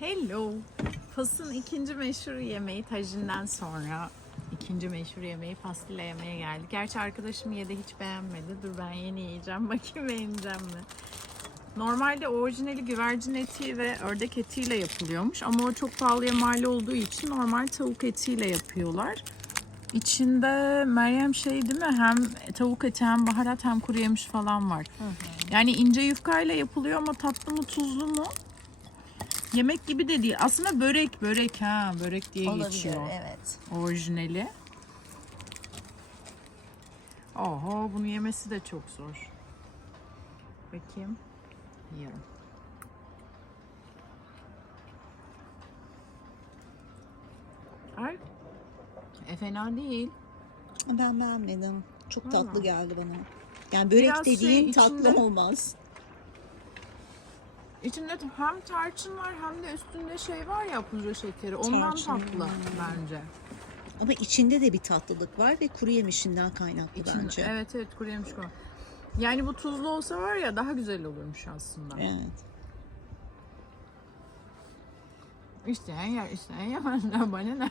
Hello. Fas'ın ikinci meşhur yemeği tajinden sonra ikinci meşhur yemeği pastille yemeye geldik. Gerçi arkadaşım yedi hiç beğenmedi. Dur ben yeni yiyeceğim. Bakayım beğeneceğim mi? Normalde orijinali güvercin eti ve ördek etiyle yapılıyormuş. Ama o çok pahalıya mal olduğu için normal tavuk etiyle yapıyorlar. İçinde Meryem şey değil mi? Hem tavuk eti hem baharat hem kuru yemiş falan var. Yani ince yufkayla yapılıyor ama tatlı mı tuzlu mu? Yemek gibi de değil. Aslında börek börek ha börek diye Olabilir geçiyor. evet. Orijinali. Oho bunu yemesi de çok zor. Bakayım. Yiyorum. Ay. E fena değil. Ben beğenmedim. Çok tatlı geldi bana. Yani börek Biraz şey, dediğin tatlı içinde- olmaz. İçinde hem tarçın var hem de üstünde şey var ya pudra şekeri. Ondan Tarçın. tatlı bence. Ama içinde de bir tatlılık var ve kuru yemişinden kaynaklı İçinde- bence. Evet evet kuru yemiş koy. Yani bu tuzlu olsa var ya daha güzel olurmuş aslında. Evet. İsteyen yer, isteyen yemez. Ne bana ne?